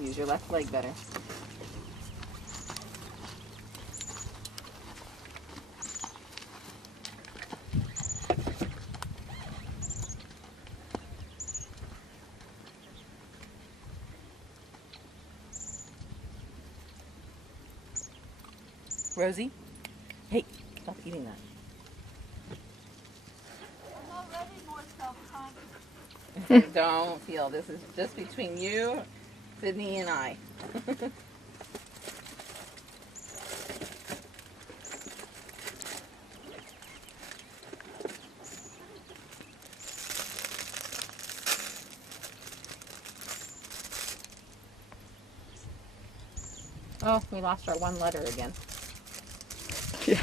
Use your left leg better. Rosie? Hey, stop eating that. I'm already more self-conscious. Don't feel. This is just between you, Sydney, and I. Oh, we lost our one letter again. Yeah.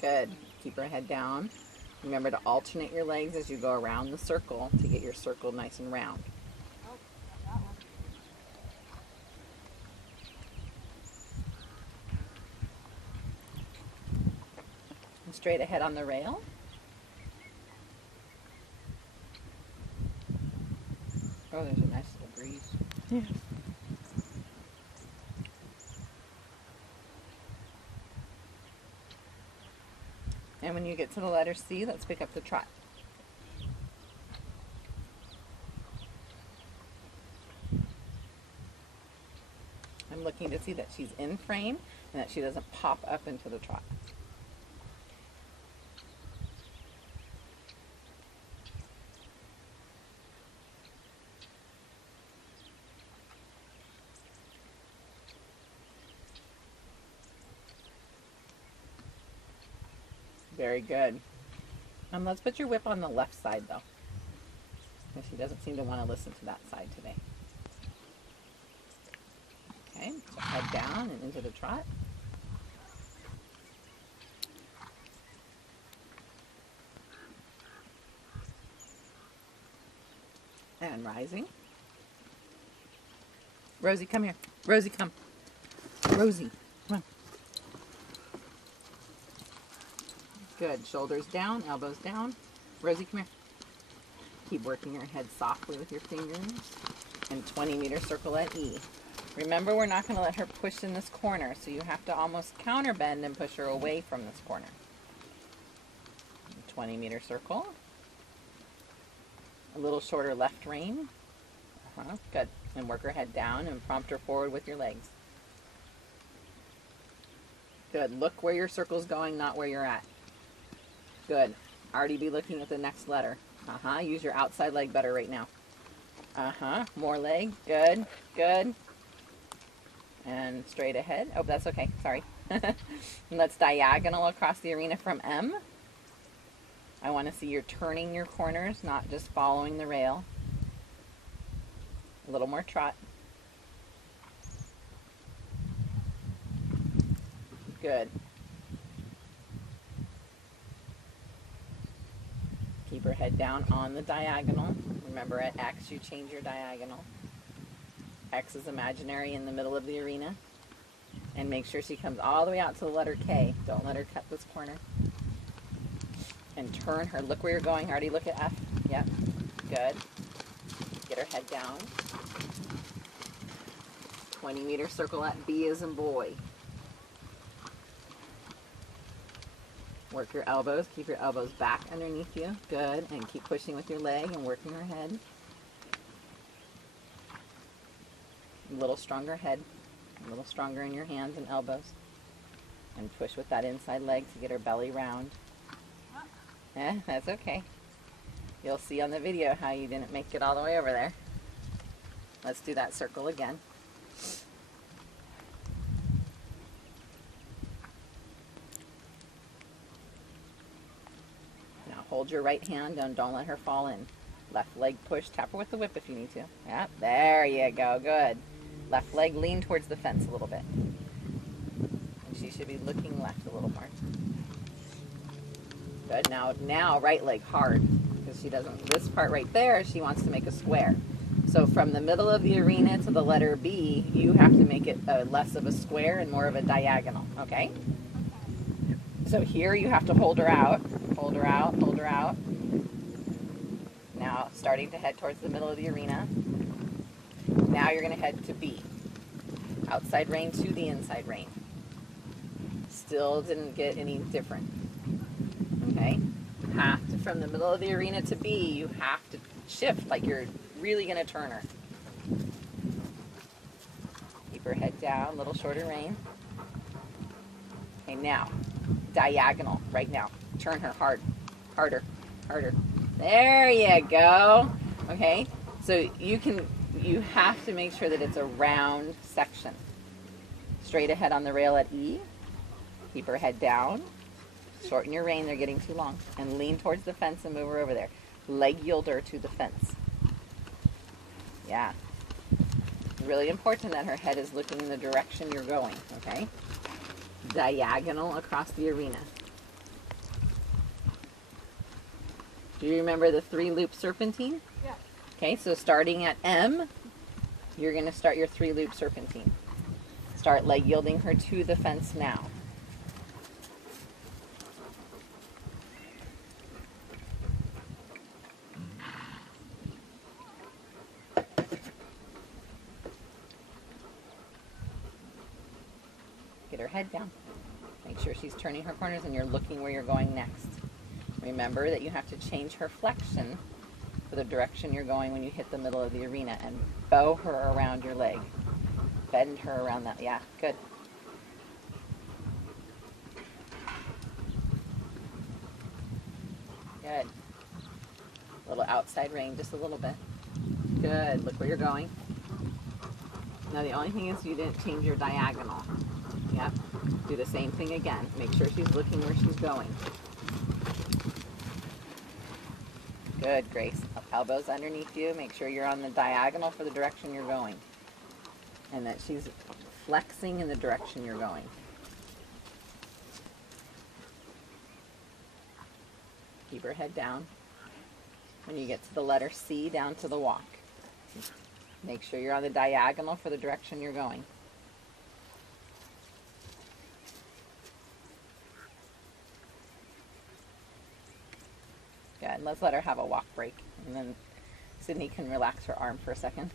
Good. Keep her head down. Remember to alternate your legs as you go around the circle to get your circle nice and round. Oh, got that one. And straight ahead on the rail. Oh, there's a nice little breeze. Yeah. And when you get to the letter C, let's pick up the trot. I'm looking to see that she's in frame and that she doesn't pop up into the trot. Very good. Let's put your whip on the left side though. Because she doesn't seem to want to listen to that side today. Okay, so head down and into the trot. And rising. Rosie, come here. Rosie, come. Rosie, come on. Good. Shoulders down, elbows down. Rosie, come here. Keep working your head softly with your fingers. And 20-meter circle at E. Remember, we're not going to let her push in this corner, so you have to almost counterbend and push her away from this corner. 20-meter circle. A little shorter left rein. Good. And work her head down and prompt her forward with your legs. Good. Look where your circle's going, not where you're at. Good. Already be looking at the next letter. Use your outside leg better right now. More leg. Good. Good. And straight ahead. Oh, that's okay. Sorry. And let's diagonal across the arena from M. I want to see you're turning your corners, not just following the rail. A little more trot. Good. Keep her head down on the diagonal. Remember, at X, you change your diagonal. X is imaginary in the middle of the arena. And make sure she comes all the way out to the letter K. Don't let her cut this corner. And turn her. Look where you're going. Already look at F. Yep. Good. Get her head down. 20-meter circle at B as in boy. Work your elbows. Keep your elbows back underneath you. Good. And keep pushing with your leg and working her head. A little stronger head. A little stronger in your hands and elbows. And push with that inside leg to get her belly round. That's okay. You'll see on the video how you didn't make it all the way over there. Let's do that circle again. Now hold your right hand and don't let her fall in. Left leg push. Tap her with the whip if you need to. Yeah, there you go. Good. Left leg lean towards the fence a little bit. And she should be looking left a little more. Good. Now right leg hard, because she doesn't, this part right there, she wants to make a square. So from the middle of the arena to the letter B, you have to make it less of a square and more of a diagonal, okay? So here you have to hold her out, hold her out, hold her out. Now starting to head towards the middle of the arena. Now you're going to head to B. Outside rein to the inside rein. Still didn't get any different. Okay? Have to, from the middle of the arena to B, you have to shift like you're really going to turn her. Keep her head down, a little shorter rein. Okay, now, diagonal, right now. Turn her hard, harder, harder. There you go. Okay, so you have to make sure that it's a round section. Straight ahead on the rail at E. Keep her head down. Shorten your rein, they're getting too long. And lean towards the fence and move her over there. Leg yield her to the fence. Yeah. Really important that her head is looking in the direction you're going, okay? Diagonal across the arena. Do you remember the 3-loop serpentine? Yeah. Okay, so starting at M, you're going to start your 3-loop serpentine. Start leg yielding her to the fence now. Get her head down. Make sure she's turning her corners and you're looking where you're going next. Remember that you have to change her flexion for the direction you're going when you hit the middle of the arena and bow her around your leg. Bend her around that. Yeah, good. Good. A little outside rein, just a little bit. Good. Look where you're going. Now the only thing is you didn't change your diagonal. Yep. Do the same thing again. Make sure she's looking where she's going. Good, Grace. Elbows underneath you. Make sure you're on the diagonal for the direction you're going. And that she's flexing in the direction you're going. Keep her head down. When you get to the letter C, down to the walk. Make sure you're on the diagonal for the direction you're going. Good. And let's let her have a walk break. And then Sydney can relax her arm for a second.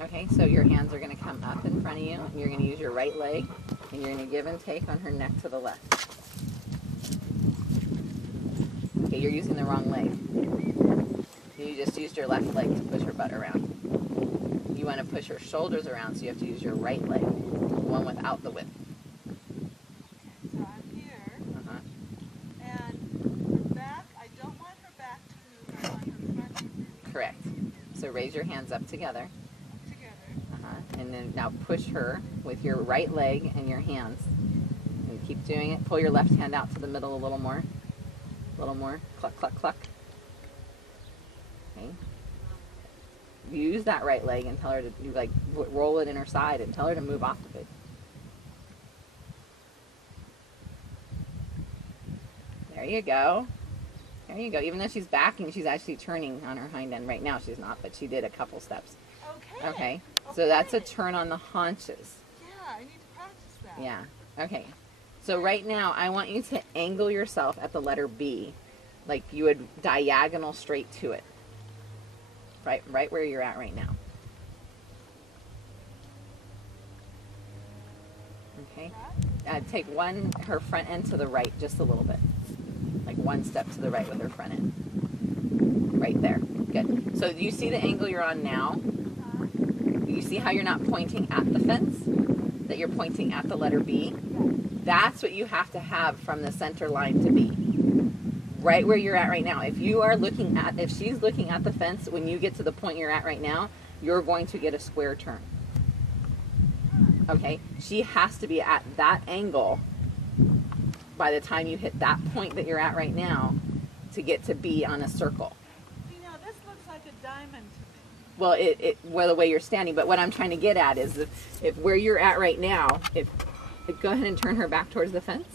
Okay, so your hands are going to come up in front of you. And you're going to use your right leg. And you're going to give and take on her neck to the left. Okay, you're using the wrong leg. You just used your left leg to push her butt around. You want to push her shoulders around, so you have to use your right leg, the one without the whip. So I'm here. And her back, I don't want her back to move. I want her front to move. Correct. So raise your hands up together. Together. And then now push her with your right leg and your hands. And keep doing it. Pull your left hand out to the middle a little more. A little more. Cluck, cluck, cluck. Okay. Use that right leg and tell her to like roll it in her side and tell her to move off of it. There you go. There you go. Even though she's backing, she's actually turning on her hind end. Right now she's not, but she did a couple steps. Okay. Okay. So that's a turn on the haunches. Yeah, I need to practice that. Yeah. Okay. So right now I want you to angle yourself at the letter B, like you would diagonal straight to it. Right where you're at right now. Okay. Take her front end to the right just a little bit. Like one step to the right with her front end. Right there. Good. So do you see the angle you're on now? You see how you're not pointing at the fence? That you're pointing at the letter B? That's what you have to have from the center line to B. Right where you're at right now. If she's looking at the fence, when you get to the point you're at right now, you're going to get a square turn. Okay? She has to be at that angle by the time you hit that point that you're at right now to get to B on a circle. You know, this looks like a diamond to me. Well, well, the way you're standing, but what I'm trying to get at is if where you're at right now, go ahead and turn her back towards the fence.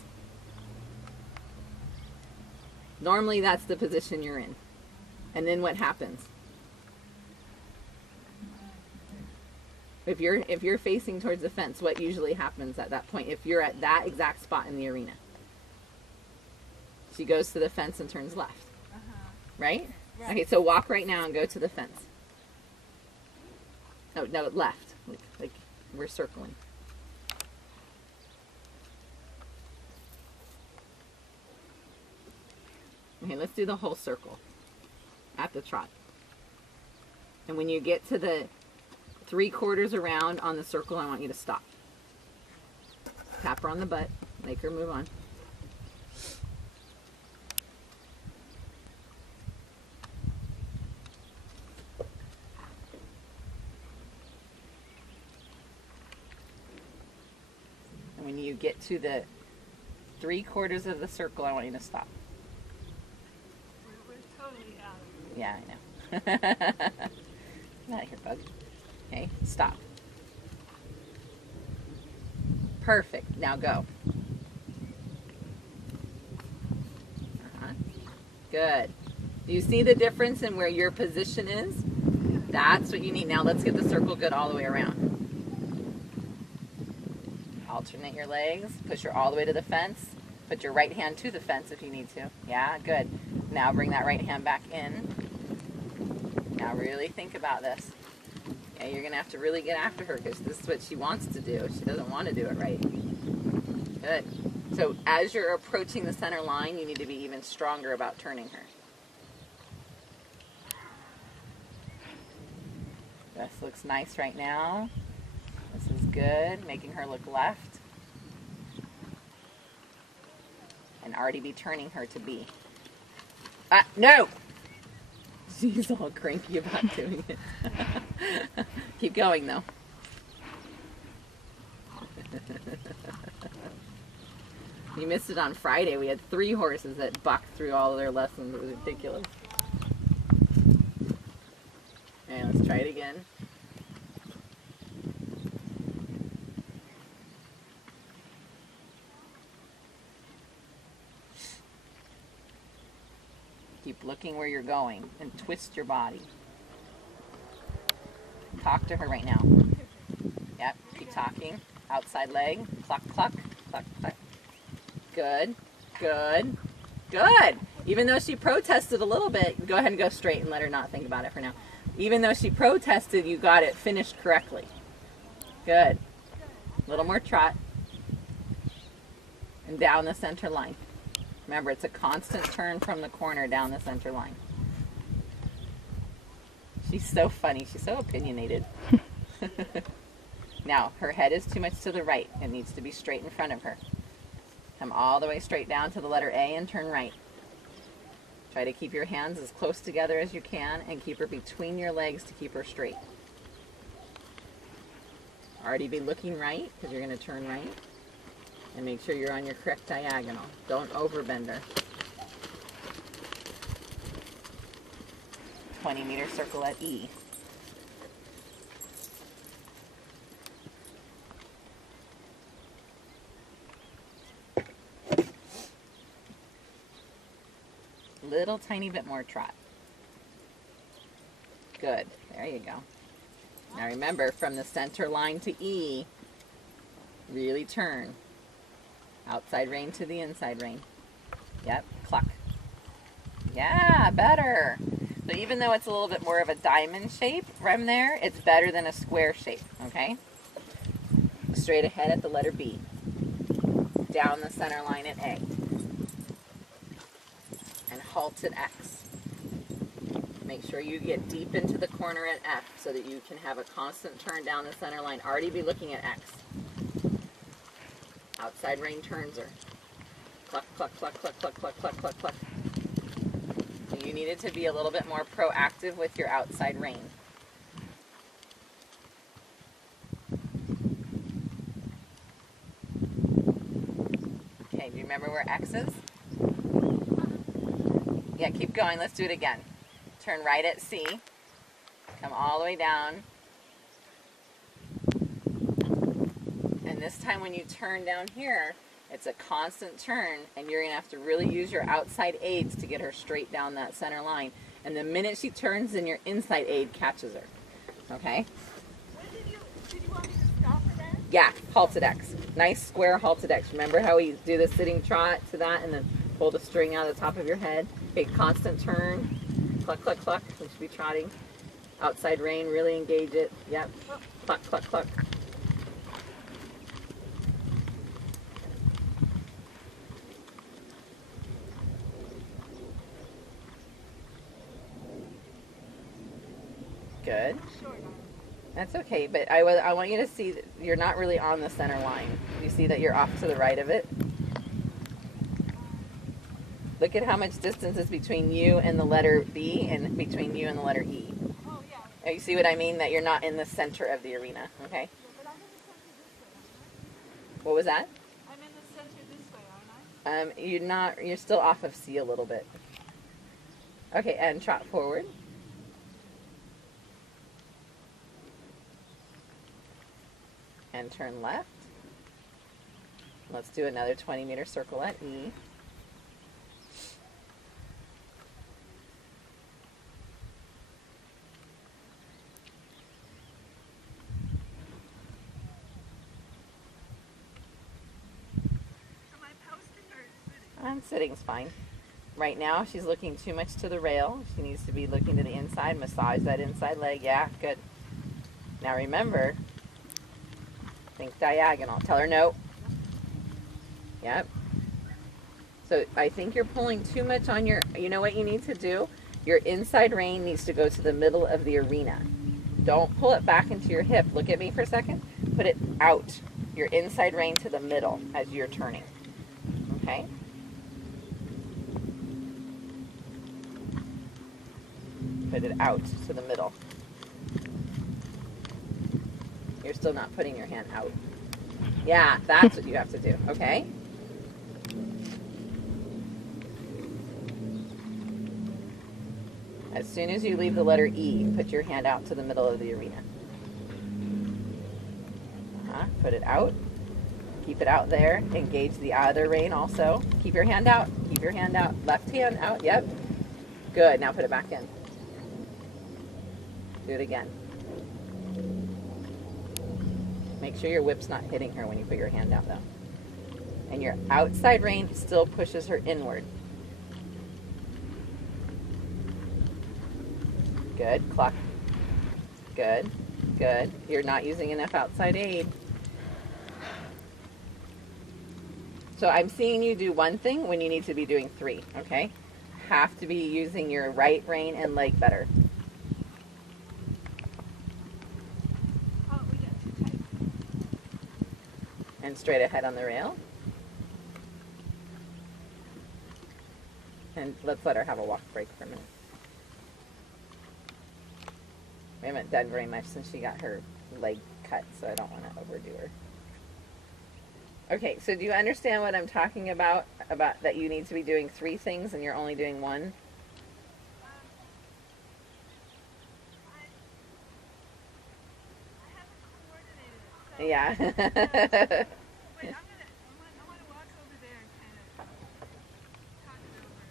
Normally that's the position you're in. And then what happens? If you're facing towards the fence, what usually happens at that point if you're at that exact spot in the arena? She goes to the fence and turns left. Right? Right. Okay, so walk right now and go to the fence. No, left. Like we're circling. Okay, let's do the whole circle at the trot. And when you get to the 3/4 around on the circle, I want you to stop. Tap her on the butt, make her move on. And when you get to the 3/4 of the circle, I want you to stop. We're totally out of Yeah, I know. Get out of here, bug. Okay, stop. Perfect. Now go. Good. Do you see the difference in where your position is? That's what you need. Now let's get the circle good all the way around. Alternate your legs. Push her all the way to the fence. Put your right hand to the fence if you need to. Yeah, good. Now bring that right hand back in. Now really think about this. Yeah, you're going to have to really get after her because this is what she wants to do. She doesn't want to do it right. Good. So as you're approaching the center line, you need to be even stronger about turning her. This looks nice right now. This is good. Making her look left. And already be turning her to B. No! She's all cranky about doing it. Keep going, though. You missed it on Friday. We had 3 horses that bucked through all of their lessons. It was ridiculous. Okay, let's try it again. Keep looking where you're going and twist your body. Talk to her right now. Yep, keep talking. Outside leg. Cluck, cluck, cluck, cluck. Good, good, good. Even though she protested a little bit, go ahead and go straight and let her not think about it for now. Even though she protested, you got it finished correctly. Good. A little more trot. And down the center line. Remember, it's a constant turn from the corner down the center line. She's so funny. She's so opinionated. Now, her head is too much to the right. It needs to be straight in front of her. Come all the way straight down to the letter A and turn right. Try to keep your hands as close together as you can and keep her between your legs to keep her straight. Already be looking right because you're going to turn right. And make sure you're on your correct diagonal. Don't overbend her. 20-meter circle at E. Little tiny bit more trot. Good. There you go. Now remember, from the center line to E, really turn. Outside rein to the inside rein. Yep, cluck. Yeah, better. So even though it's a little bit more of a diamond shape from there, it's better than a square shape, okay? Straight ahead at the letter B. Down the center line at A. And halt at X. Make sure you get deep into the corner at F so that you can have a constant turn down the center line. Already be looking at X. Outside rein turns her. Cluck, cluck, cluck, cluck, cluck, cluck, cluck, cluck, cluck. So you needed to be a little bit more proactive with your outside rein. Okay, do you remember where X is? Yeah, keep going. Let's do it again. Turn right at C. Come all the way down. And this time when you turn down here, it's a constant turn, and you're going to have to really use your outside aids to get her straight down that center line. And the minute she turns, then your inside aid catches her. Okay? Did you want me to stop for that? Yeah, halted X. Nice square halted X. Remember how we do the sitting trot to that and then pull the string out of the top of your head? Okay, constant turn. Cluck, cluck, cluck. We should be trotting. Outside rein, really engage it. Yep. Cluck, cluck, cluck. Good. That's okay, but I want you to see that you're not really on the center line. You see that you're off to the right of it? Look at how much distance is between you and the letter B and between you and the letter E. Oh, yeah. You see what I mean? That you're not in the center of the arena, okay? But I'm in the center this way, What was that? aren't I? I'm in the center this way, aren't I? You're not, you're still off of C a little bit. Okay, and trot forward. And turn left. Let's do another 20-meter circle at E. Am I posting or sitting? And sitting's fine. Right now, she's looking too much to the rail. She needs to be looking to the inside. Massage that inside leg. Yeah, good. Now remember, think diagonal. Tell her no. Yep. So I think you're pulling too much on your, you know what you need to do? Your inside rein needs to go to the middle of the arena. Don't pull it back into your hip. Look at me for a second. Put it out. Your inside rein to the middle as you're turning. Okay? Put it out to the middle. You're still not putting your hand out. Yeah, that's what you have to do, okay? As soon as you leave the letter E, put your hand out to the middle of the arena. Put it out. Keep it out there. Engage the other rein also. Keep your hand out. Keep your hand out. Left hand out. Yep. Good. Now put it back in. Do it again. Make sure your whip's not hitting her when you put your hand out though. And your outside rein still pushes her inward. Good. Cluck. Good. Good. You're not using enough outside aid. So I'm seeing you do one thing when you need to be doing three, okay? Have to be using your right rein and leg better. Oh, we got too tight. And straight ahead on the rail. And let's let her have a walk break for a minute. We haven't done very much since she got her leg cut, so I don't want to overdo her. Okay, so do you understand what I'm talking about? About that you need to be doing three things and you're only doing one? I haven't coordinated it. So Yeah. wait, I want to walk over there and kind of talk it over.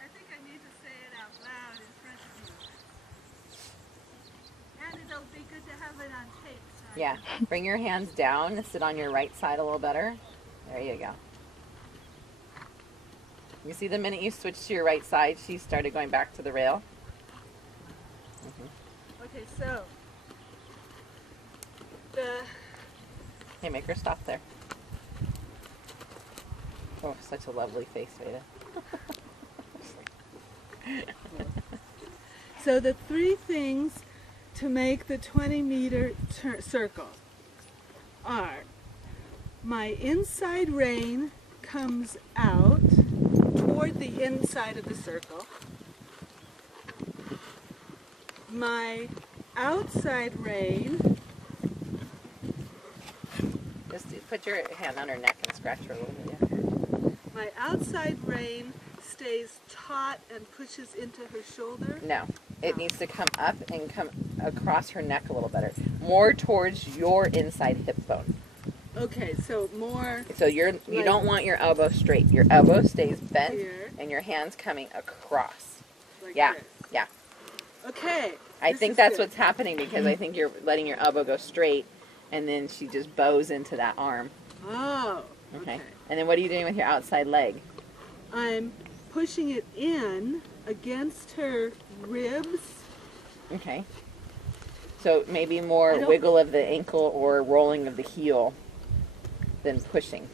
I think I need to say it out loud in front of you. And it'll be good to have it on tape. So Yeah. Bring your hands down and sit on your right side a little better. There you go. You see the minute you switched to your right side, she started going back to the rail. Okay, so the Okay, make her stop there. Oh, such a lovely face, Veda. three things to make the 20-meter circle are: my inside rein comes out toward the inside of the circle. My outside rein, Just put your hand on her neck and scratch her a little bit. Yeah. my outside rein stays taut and pushes into her shoulder. No, it needs to come up and come across her neck a little better. More towards your inside hip bone. Okay, so more So you don't want your elbow straight. Your elbow stays bent here, and your hand's coming across. like Yeah, this. yeah. Okay. I this think is that's good. what's happening because I think you're letting your elbow go straight And then she just bows into that arm. Oh. Okay. And then what are you doing with your outside leg? I'm pushing it in against her ribs. Okay. So maybe more wiggle of the ankle or rolling of the heel than pushing.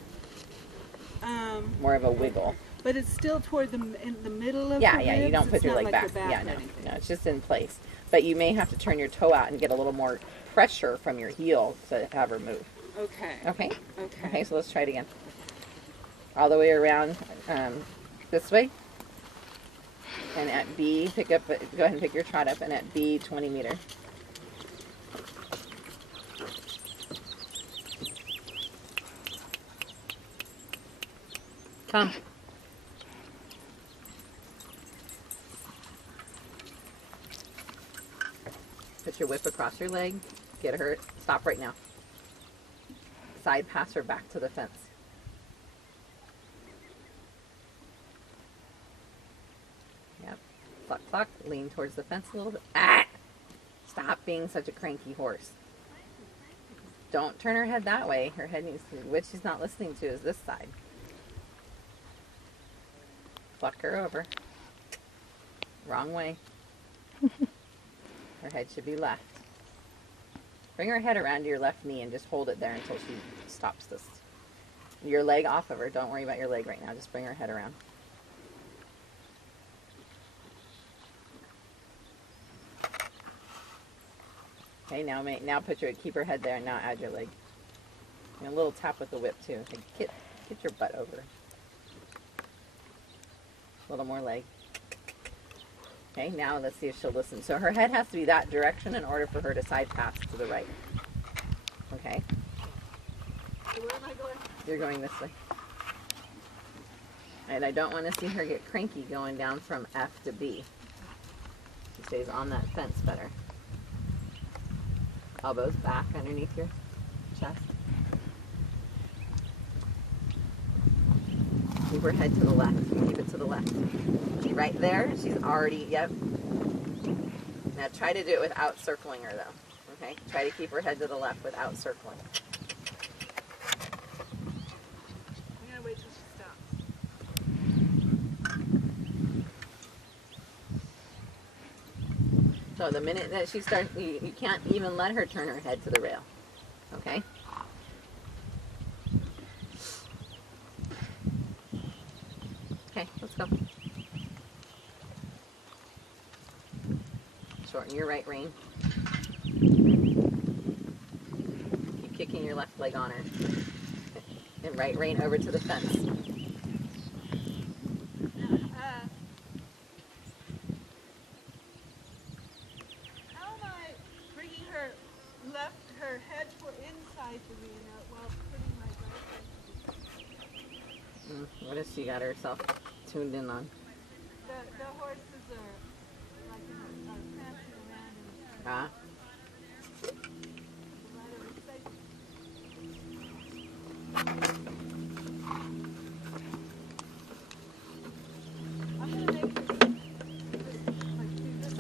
More of a wiggle. But it's still toward in the middle of Yeah, the yeah, ribs. you don't put It's your not leg like back. the Yeah, or no, anything. no, it's just in place. But you may have to turn your toe out and get a little more pressure from your heel to have her move. Okay. Okay? Okay. Okay, so let's try it again. All the way around this way. And at B, go ahead and pick your trot up, and at B, 20 meter. Come. Put your whip across your leg. Get her. Stop right now. Side pass her back to the fence. Yep. Cluck, cluck. Lean towards the fence a little bit. Ah! Stop being such a cranky horse. Don't turn her head that way. Her head needs to, what she's not listening to is this side. Pluck her over. Wrong way. Her head should be left. Bring her head around to your left knee and just hold it there until she stops this. Your leg off of her. Don't worry about your leg right now. Just bring her head around. Okay, now keep her head there and now add your leg. And a little tap with the whip too. Like, get your butt over. A little more leg. Okay, now let's see if she'll listen. So her head has to be that direction in order for her to side pass to the right. Okay? So where am I going? You're going this way. And I don't want to see her get cranky going down from F to B. She stays on that fence better. Elbows back underneath your chest. Keep her head to the left. Keep it to the left. Right there, she's already, yep. Now try to do it without circling her though. Okay? Try to keep her head to the left without circling. I'm going to wait till she stops. So the minute that she starts, you can't even let her turn her head to the rail. Okay? Okay, let's go. Shorten your right rein. Keep kicking your left leg on her. And right rein over to the fence. How am I bringing her head inside the arena while putting my right What has she got herself tuned in on? The horses are like prancing around and Ah. I'm going to make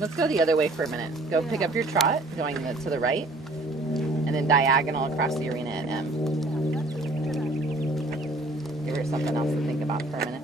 Let's go the other way for a minute. Go pick up your trot, going to the right, and then diagonal across the arena at M. Give her something else to think about for a minute.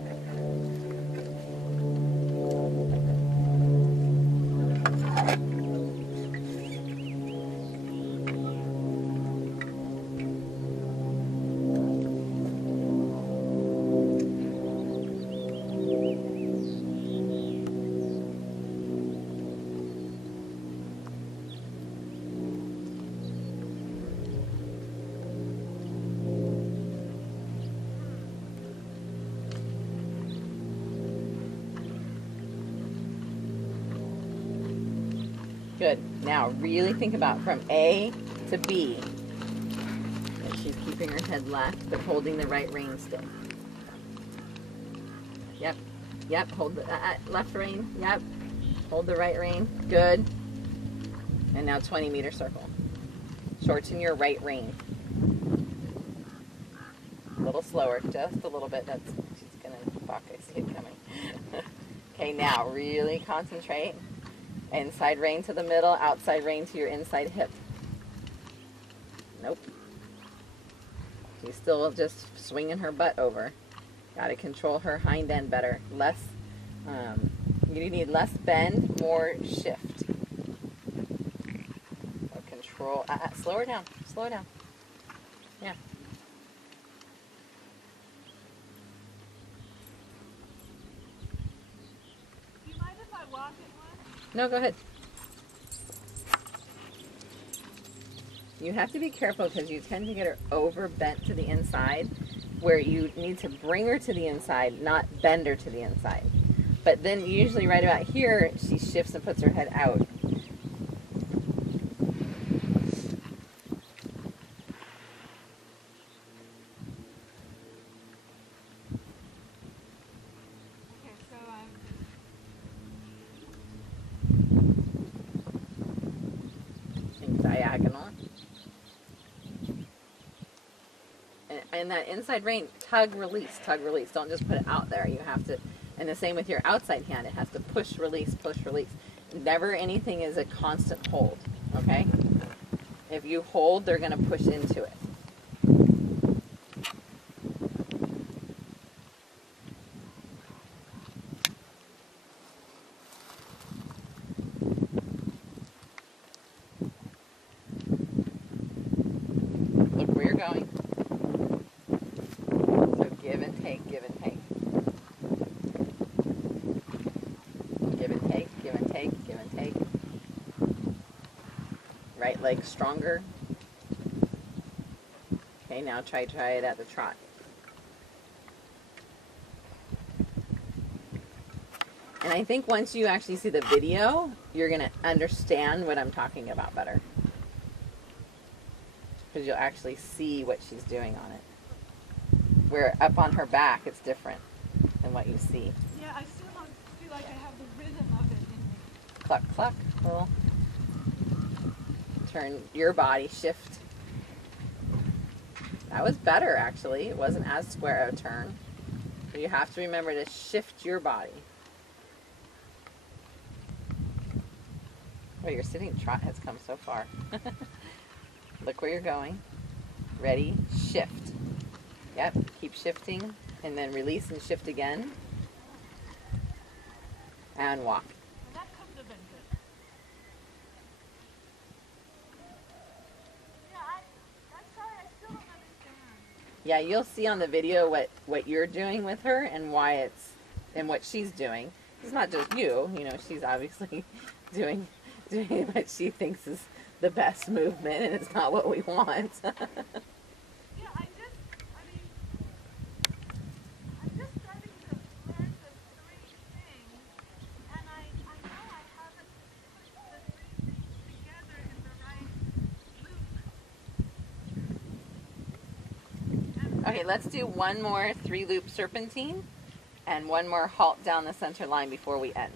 Good. Now, really think about from A to B. And she's keeping her head left, but holding the right rein still. Yep. Yep. Hold the left rein. Yep. Hold the right rein. Good. And now 20-meter circle. Shorten your right rein. A little slower, just a little bit. She's gonna fuck. I see it coming. Okay, now really concentrate. Inside rein to the middle, outside rein to your inside hip. Nope. She's still just swinging her butt over. Got to control her hind end better. Less, you need less bend, more shift. So control, slow her down, slow her down. Yeah. Do you mind if I walk it once? No, go ahead. You have to be careful because you tend to get her over bent to the inside, where you need to bring her to the inside, not bend her to the inside. But then usually right about here, she shifts and puts her head out. Okay, so I'm Think diagonal. And that inside rein, tug, release, tug, release. Don't just put it out there. You have to, and the same with your outside hand. It has to push, release, push, release. Never anything is a constant hold, okay? If you hold, they're going to push into it. Look where you're going. So give and take, give and take. Give and take, give and take, give and take. Right leg stronger. Okay, now try it at the trot. And I think once you actually see the video, you're going to understand what I'm talking about better. Because you'll actually see what she's doing on it. Where up on her back, it's different than what you see. yeah, I still don't feel like I have the rhythm of it in me. Cluck, cluck. Little. Turn your body, shift. That was better, actually. It wasn't as square a turn. But you have to remember to shift your body. Oh, your sitting trot has come so far. Look where you're going. Ready, shift. Yep, keep shifting. And then release and shift again. And walk. And that could have been good. Yeah, I'm sorry, I still don't understand. Yeah, you'll see on the video what you're doing with her and why it's, and what she's doing. It's not just you, you know, she's obviously doing what she thinks is the best movement, and it's not what we want. Yeah, I'm just starting to learn the three things, and I know I haven't put the three things together in the right loop. Okay, let's do one more 3-loop serpentine and one more halt down the center line before we end.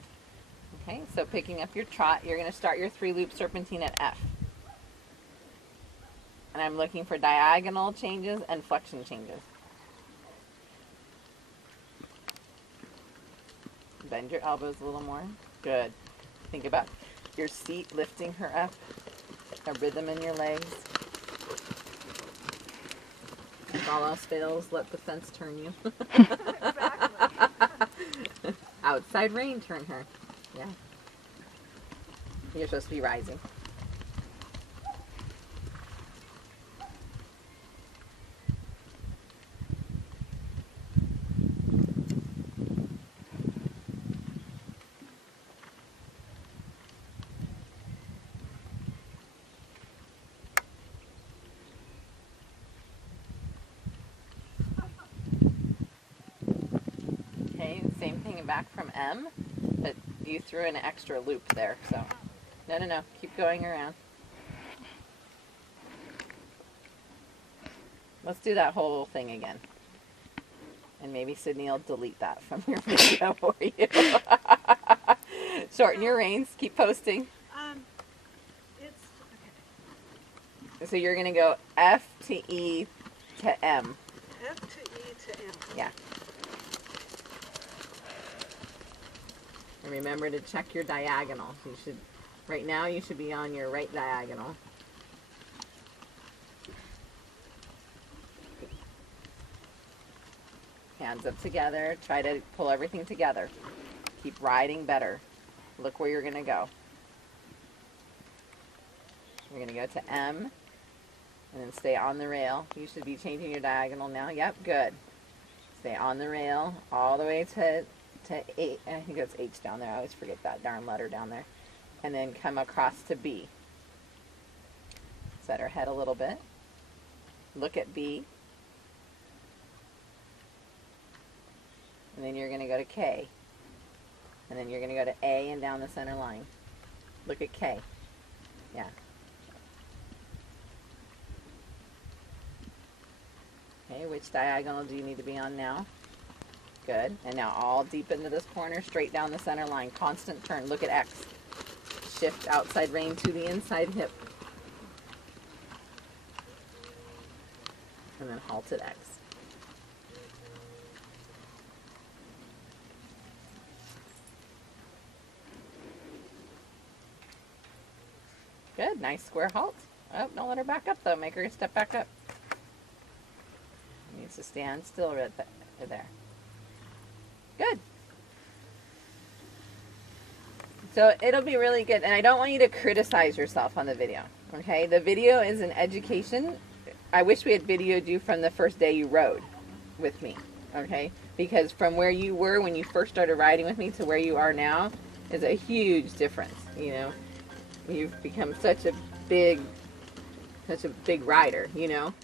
Okay, so picking up your trot, you're going to start your 3-loop serpentine at F. And I'm looking for diagonal changes and flexion changes. Bend your elbows a little more. Good. Think about your seat lifting her up, a rhythm in your legs. If all else fails, let the fence turn you. Exactly. Outside rein, turn her. Yeah. You're supposed to be rising. Okay, same thing back from M, but you threw in an extra loop there, so. No, keep going around. Let's do that whole thing again. And maybe Sydney will delete that from your video for you. Shorten your reins, keep posting. It's okay. So you're going to go F to E to M. F to E to M. Yeah. And remember to check your diagonal. You should, right now you should be on your right diagonal. hands up together. Try to pull everything together. Keep riding better. Look where you're going to go. You're going to go to M, and then stay on the rail. You should be changing your diagonal now. Yep, good. Stay on the rail all the way to A. I think that's H down there. I always forget that darn letter down there. And then come across to B. Set her head a little bit. Look at B. And then you're going to go to K. And then you're going to go to A and down the center line. Look at K. Yeah. Okay, which diagonal do you need to be on now? Good. And now all deep into this corner, straight down the center line. Constant turn. Look at X. Shift outside rein to the inside hip. And then halt at X. Good. Nice square halt. Oh, don't let her back up though. Make her step back up. Needs to stand still right there. Good. So it'll be really good. And I don't want you to criticize yourself on the video. Okay? The video is an education. I wish we had videoed you from the first day you rode with me. Okay? Because from where you were when you first started riding with me to where you are now is a huge difference. You know? You've become such a big rider, you know?